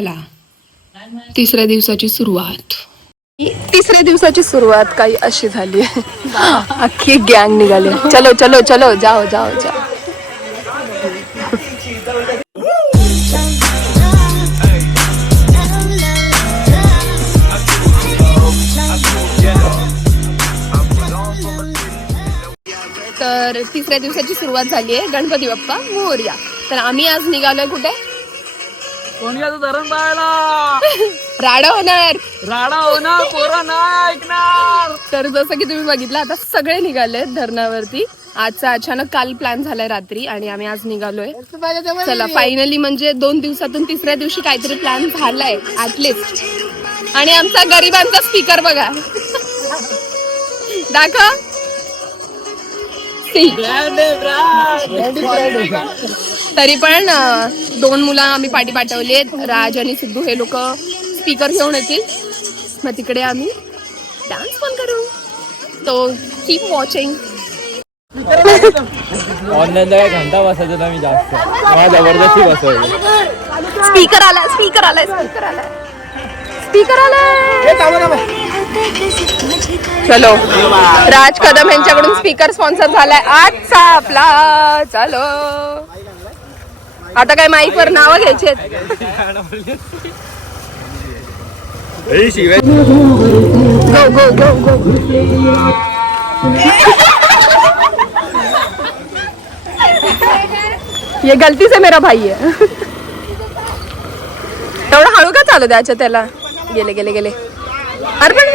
चला. तिसऱ्या दिवसाची सुरुवात. तिसऱ्या दिवसाची सुरुवात काही अशी झाली अख्खी गँग निघाली चलो चलो चलो जाओ जाओ जाओ. तर तिसऱ्या दिवसाची सुरुवात झाली आहे. गणपती बाप्पा मोर्या. तर आम्ही आज निघालोय कुठे? कोणत्याचं धरण पाहायला? राडा होणार. राडा होणार पोरं नाही ऐकणार. तर जसं की तुम्ही बघितलं आता सगळे निघाले धरणावरती. आजचा अचानक काल प्लॅन झालाय रात्री आणि आम्ही आज निघालोय. चला फायनली म्हणजे दोन दिवसातून तिसऱ्या दिवशी काहीतरी प्लॅन झालाय ऍटलिस्ट आणि आमचा गरिबांचा स्पीकर बघा. दाखव. See. तरी पण दोन मुलं आम्ही पाठी पाठवली राज आणि सिद्धू हे लोक स्पीकर घेऊन येतील. मग तिकडे आम्ही डान्स पण करू. तो कीप वॉचिंग ऑनलाईन काय घंटा बसायचं ना मी जास्त. मला जबरदस्ती बसवायचं स्पीकर आलाय स्पीकर आलाय स्पीकर आलाय. स्पीकर आलाय. चलो. राज कदम यांच्याकडून स्पीकर स्पॉन्सर झालाय. आजचा आपला चलो. आता काय माईक वर नावं घ्यायचे ये गलती से मेरा भाई है. तेवढा हळू का चालू द्यायचं त्याला? गेले गेले गेले. अरे पण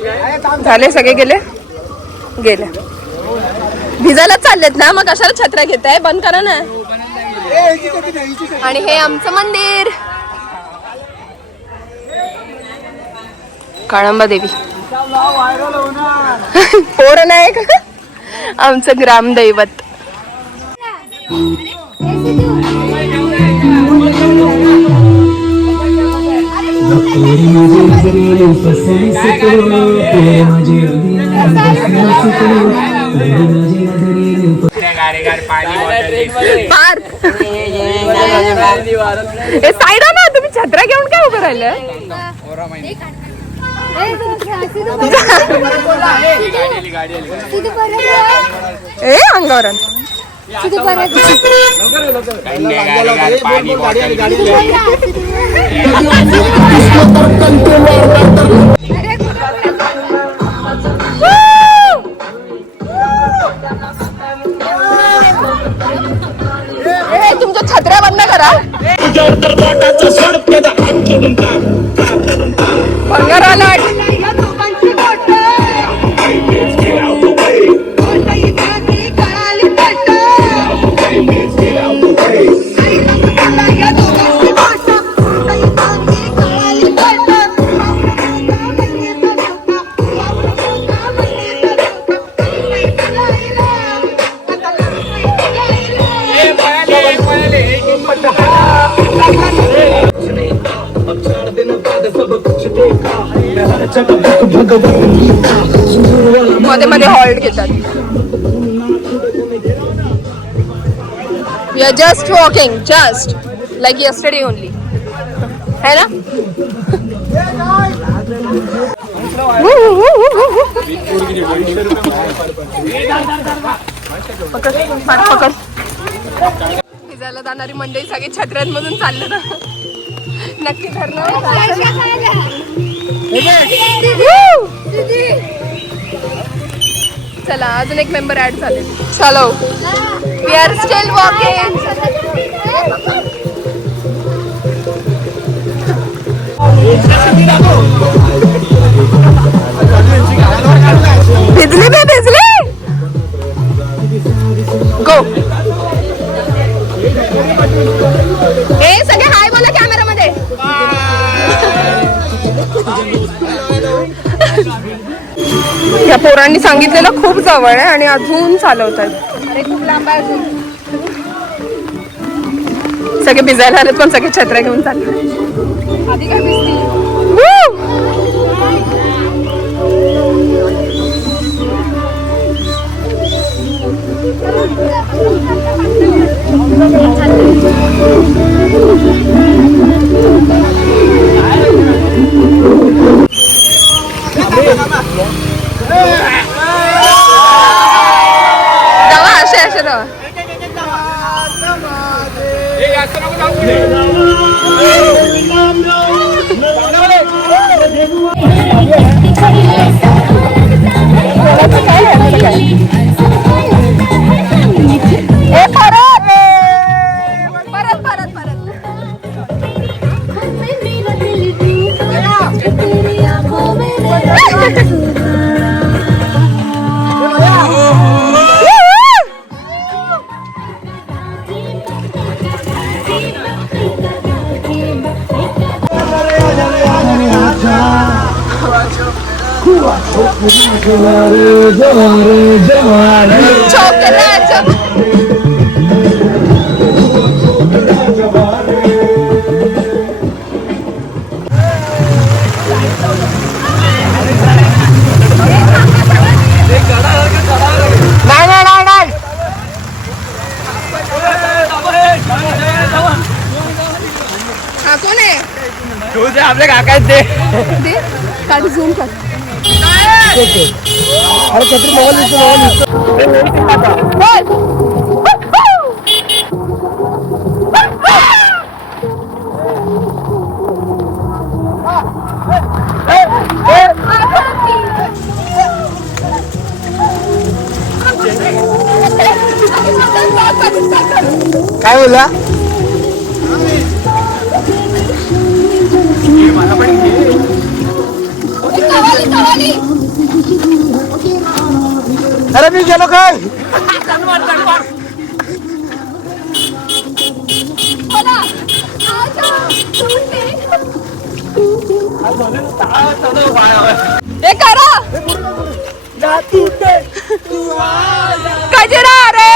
झाले सगळे गेले? गेले. भिजायला चाललेत ना? मग कशाला छत्र्या घेत आहे बंद करा ना. आणि हे आमचं मंदिर. काळंबा देवी. पोर नाही का? आमचं ग्रामदैवत. पार ए साईड ना तुम्ही छत्रा घेऊन काय उभं राहिलं ए अंगावर तुमच्या छत्र्या बंद करा. मध्ये मध्ये हॉल्ट घेतात. We are just walking just like yesterday only है ना? पकड पकड. भिजायला जाणारी मंडळी सगळी छत्र्यांमधून चाललं ना. नक्की चला अजून एक मेंबर ऍड झाले चलो। वी आर स्टील वॉकिंग भिजली बे भिजली गो हे सगळे हाय बोला या पोरांनी सांगितलेलं खूप जवळ आहे आणि अजून चालवत आहेत सगळे भिजायला आले पण सगळे छत्र घेऊन चालले. आधी काय जावा असे असे राहा छोकरा छोक- हा कोण आहे? आपले काका आहेत ते. झूम कर. अरे छत्री मोबाईल दिसतो मोबाईल दिसतो काय बोला अरे मी गेलो काय? हे करा! कजरा रे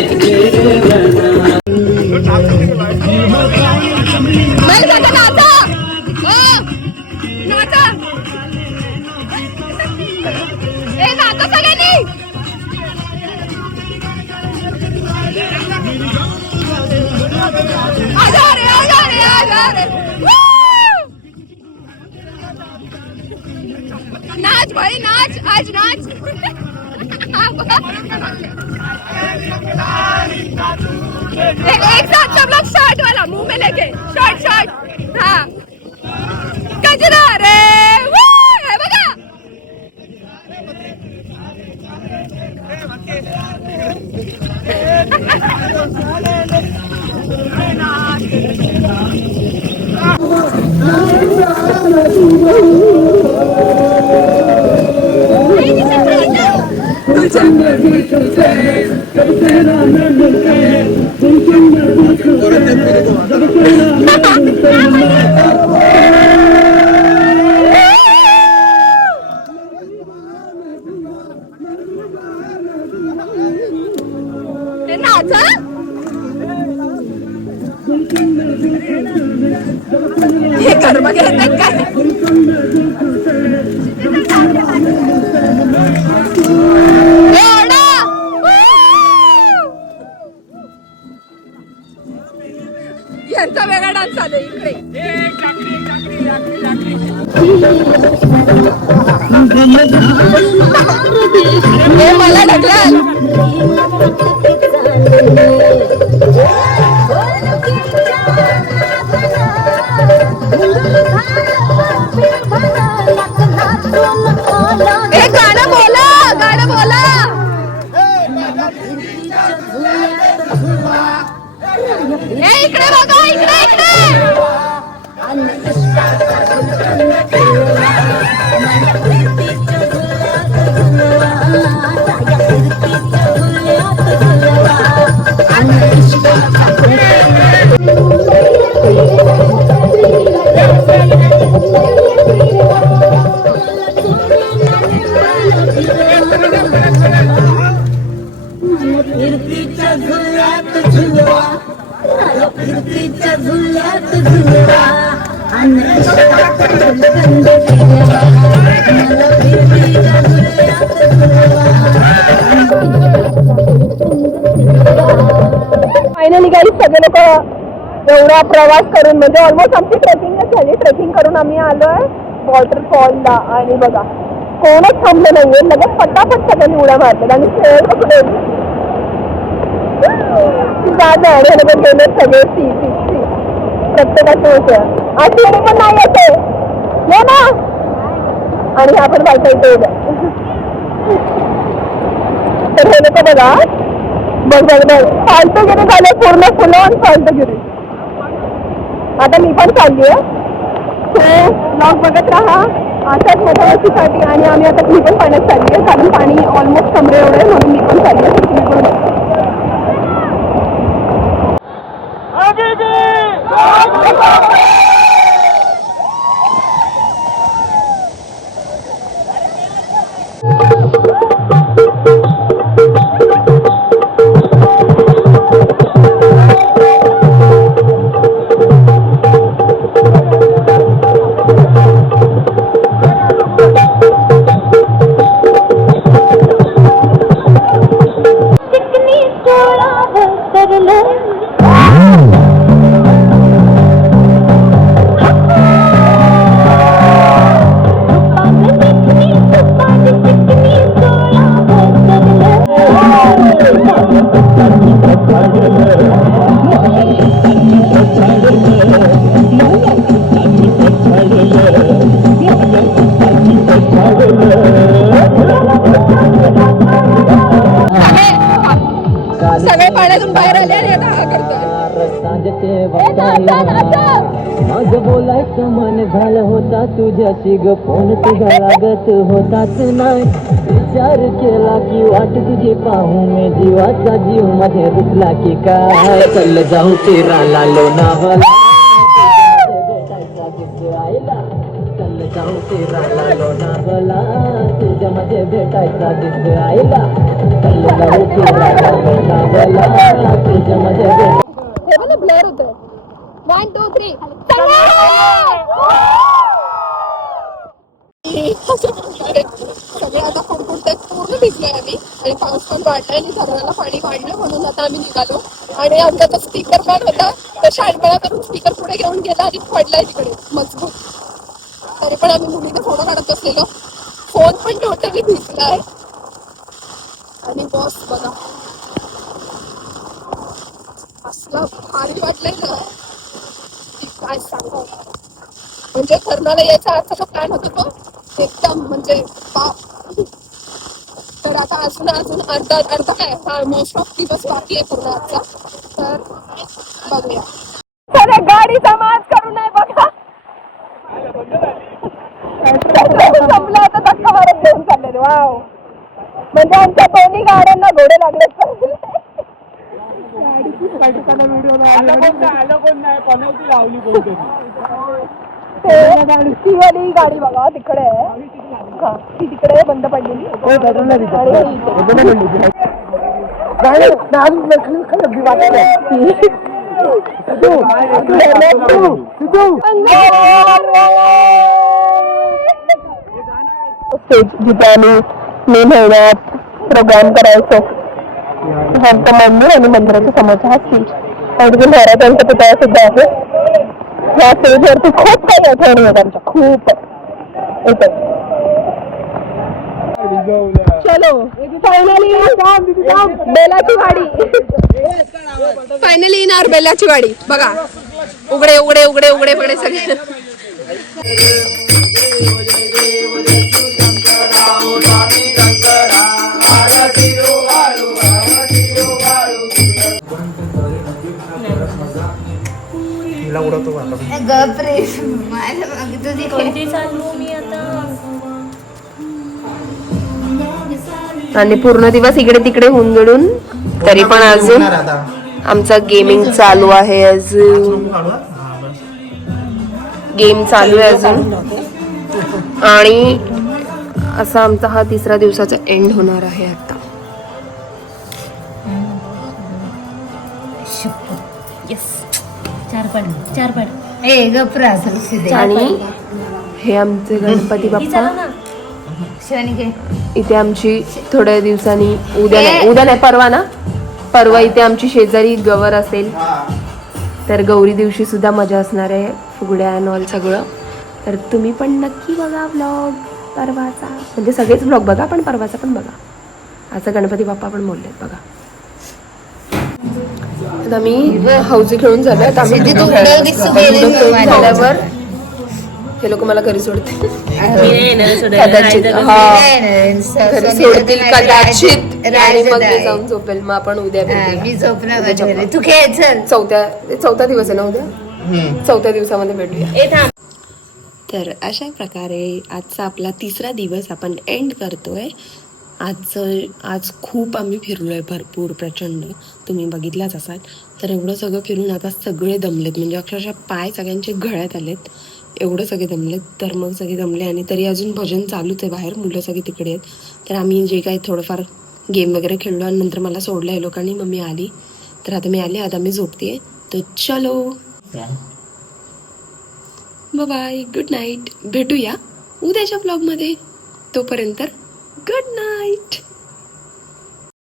मला एक साथ सब लोग शर्ट वाला मुंह में लेके। शर्ट शर्ट हाँ। कजरा रे Woo! हे बघा। हे I'm sorry. हे मला फायनली लोक एवढा प्रवास करून म्हणजे ऑलमोस्ट आमची ट्रेकिंगच झाली. ट्रेकिंग करून आम्ही आलोय वॉटरफॉलला आणि बघा कोणच थांबलं नाहीये. लगेच पटापट सगळ्यांनी उड्या मारल्या आणि खेळ कुठे जागा आणि हे गेले सगळे. सी सी सी प्रत्येकाचे होते. अशी आणि पण नाही येते. ये ना. आणि आपण बायका इथे उद्या तर हे लोक बघा बघ बघ बघ फालतूगिरी झाले पूर्ण फुलं आणि फालतूगिरी आता मी पण चालली आहे. तो ब्लॉग बघत राहा. अशाच मठावरतीसाठी आणि आम्ही आता मी पण पाण्यात चालली आहे. कारण पाणी ऑलमोस्ट कमरे एवढं आहे म्हणून मी पण चालली आहे. तुम्ही पण बघा. तुझ्याशी ग तुझा लागत होताच नाही. विचार केला की वाट तुझी पाहू मी जीवाचा जीवमध्ये रुतला की काय? चल जाऊ तेराला लोणावला भेटायचा चल जाऊ तेराला लोणावला तुझ्या मध्ये भेटायचा दिसरायला चल जाऊ तेराला लोणावला तुझ्या मध्ये भेट ब्लर होतं वन टू थ्री सगळं आता फुटफुटतात पूर्ण भिजलोय आम्ही. आणि पाऊस पण वाढलाय आणि धरणाला पाणी वाढलं म्हणून आता आम्ही निघालो. आणि आमचा तो स्पीकर पण होता तर शाळेपणा करून स्पीकर पुढे घेऊन गेला आणि पडलाय तिकडे मजबूत. तरी पण आम्ही मुलीने फोटो काढत असलेलो फोन पण टोटली भिजलाय. आणि बॉस बघा. असलं भारी वाटलंय ना. काय सांगू म्हणजे कर्नाला यायचा आजचा जो प्लॅन होता तो एकदम म्हणजे बाप तर आता अजून अजून अर्धा अर्धा काय हा मोस्ट ऑफ दिवस बाकी आहे पूर्ण आजचा. तर बघूया. चला गाडीचा माज करू नये बघा. संपलं आता धक्का मारत घेऊन चाललेले. वाव. म्हणजे आमच्या दोन्ही गाड्यांना घोडे लागले. ते ती वाली गाडी बघा तिकडे. आहे ती तिकडे बंद पडलेली. ही. स्टेज जिथे आम्ही मे महिन्यात प्रोग्राम करायचो. हा मंदिर आणि मंदिराच्या समोरचा हा स्टेज आणि तिथे महाराजांचा पुतळा सुद्धा आहे ह्या स्टेजवरती खूप काही आठवणी आमच्या खूप चलो फायनली बेलाची गाडी फायनली येणार बेलाची गाडी बघा उघडे उघडे उघडे उघडे उघडे सगळे गपरे माझ्या मागे तुझी कोणती आणि पूर्ण दिवस इकडे तिकडे होऊन गडून तरी पण अजून आमचा गेमिंग चालू आहे अजून. गेम चालू आहे अजून. आणि असा आमचा हा तिसरा दिवसाचा एंड होणार आहे आता. चार पाड. ए गप्रा असं आणि हे आमचे गणपती बाप्पा. इथे आमची थोड्या दिवसांनी उद्या नाही. उद्या नाही परवा ना. परवा इथे आमची शेजारी गवर असेल. तर गौरी दिवशी सुद्धा मजा असणार आहे फुगड्या अँड ऑल सगळं. तर तुम्ही पण नक्की बघा ब्लॉग परवाचा. म्हणजे सगळेच ब्लॉग बघा पण परवाचा पण बघा. आता गणपती बाप्पा पण बोललेत बघा. आम्ही हौजी खेळून झालं आम्ही. झाल्यावर. हे लोक मला घरी सोडते कदाचित हा. घरी. सोडतील कदाचित. राज- आणि मग मी राजदाई. जाऊन झोपेल. मग आपण उद्या. मी झोपणार. तू खेळ चल. चौथ्या चौथा दिवस आहे ना उद्या? चौथ्या दिवसामध्ये भेटूया. तर अशा प्रकारे आजचा आपला तिसरा दिवस आपण एंड करतोय. आजचं आज खूप आम्ही फिरलो आहे भरपूर प्रचंड. तुम्ही बघितलाच असाल. तर एवढं सगळं फिरून आता सगळे दमलेत. म्हणजे अक्षरशः पाय सगळ्यांचे गळ्यात आलेत. एवढं सगळे दमलेत. तर मग सगळे दमले आणि तरी अजून भजन चालूच आहे बाहेर. मुलं सगळी तिकडे आहेत. तर आम्ही जे काही थोडंफार गेम वगैरे खेळलो आणि नंतर मला सोडलं आहे लोकांनी मग मी आली. तर आता मी आले आता मी झोपते तर चलो. बाय गुड नाईट भेटूया उद्याच्या ब्लॉगमध्ये तोपर्यंत गुड नाईट